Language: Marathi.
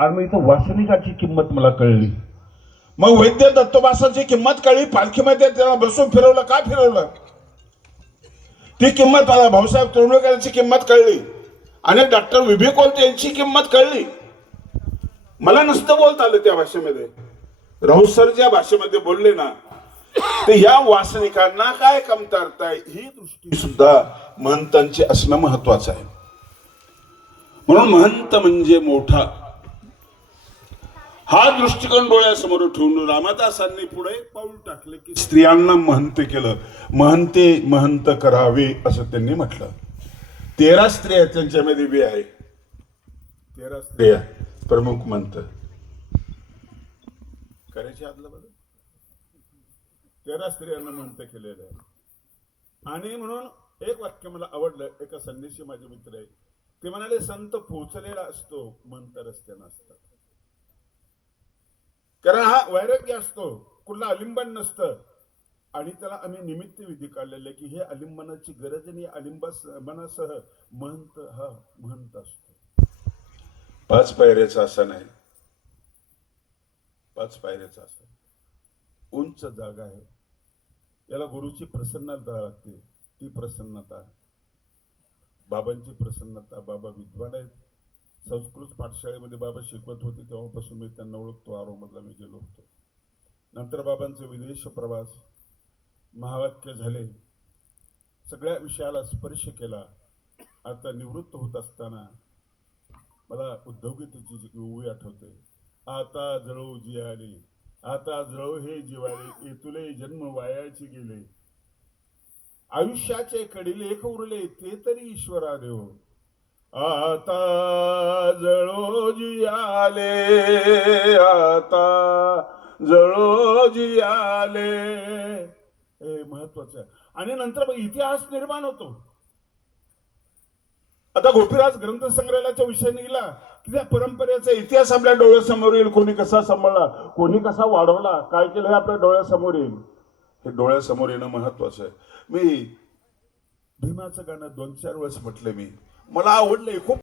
आणि मग इथं वासनिकाची किंमत मला कळली. मग वैद्य दत्तोबासाची किंमत कळली. पालखीमध्ये त्याला बसून फिरवलं. का फिरवलं ती किंमत मला भाऊसाहेब तोंडवकरांची किंमत कळली आणि डॉक्टर विभी कोलते यांची किंमत कळली. मला नसतं बोलता आलं त्या भाषेमध्ये. राऊत सर ज्या भाषेमध्ये बोलले ना, ते या वासनिकांना काय कमतरता आहे ही दृष्टी सुद्धा महंतांची असणं महत्वाचं आहे. म्हणून महंत म्हणजे मोठा हा दृष्टिकोन डोळ्यासमोर ठेवून रामदासांनी पुढे एक पाऊल टाकले की स्त्रियांना महंत केलं. महंते महंत करावे असं त्यांनी म्हटलं. 13 स्त्रिया त्यांच्यामध्ये बी आहे. 13 स्त्रिया प्रमुख महंत करायचे आदलं बरं. 13 स्त्रियांना महंत केलेलं आहे. आणि म्हणून एक वाक्य मला आवडलं. एका संन्यासी माझे मित्र आहे, ते म्हणाले संत पोचलेला असतो, महंत रस्त्यानं असतात. कारण हा वैराग्य असतो, कुठला अलिंबन नसतं. आणि त्याला आम्ही निमित्त विधी काढलेले की हे अलिंबनाची गरज नाही, अलिंबनासह महंत हा महंत असतो. 5 पायऱ्याचा असा नाही, 5 पायऱ्याचा असा उंच जागा आहे. याला गुरुची प्रसन्नता लागते. ती प्रसन्नता, बाबांची प्रसन्नता. बाबा विद्वान आहेत. संस्कृत पाठशाळेमध्ये बाबा शिकवत होते तेव्हापासून मी त्यांना ओळखतो. आरोमधला मी गेलो होतो. नंतर बाबांचे विदेश प्रवास, महावाक्य झाले, सगळ्या विषयाला स्पर्श केला. आता निवृत्त होत असताना मला उद्धवगीतेची ओवी आठवते. आता जळो जी आले, आता जळो हे जिवाळे, येतुले जन्म वायाची गेले. आयुष्याचे कडीलेख उरले ते तरी ईश्वरा देव. आता जळो जी आले, आता जळो जी आले, हे महत्वाचं. आणि नंतर इतिहास निर्माण होतो. आता गोपीराज ग्रंथ संग्रहालयाचा विषय निघाला की त्या परंपरेचा इतिहास आपल्या डोळ्यासमोर येईल. कोणी कसा सांभाळला, कोणी कसा वाढवला, काय केलं हे आपल्या डोळ्यासमोर येईल. हे डोळ्यासमोर येणं महत्वाचं आहे. मी भीमाचं गाणं 2-4 वेळेस म्हटलं. मला आवडलंय खूप.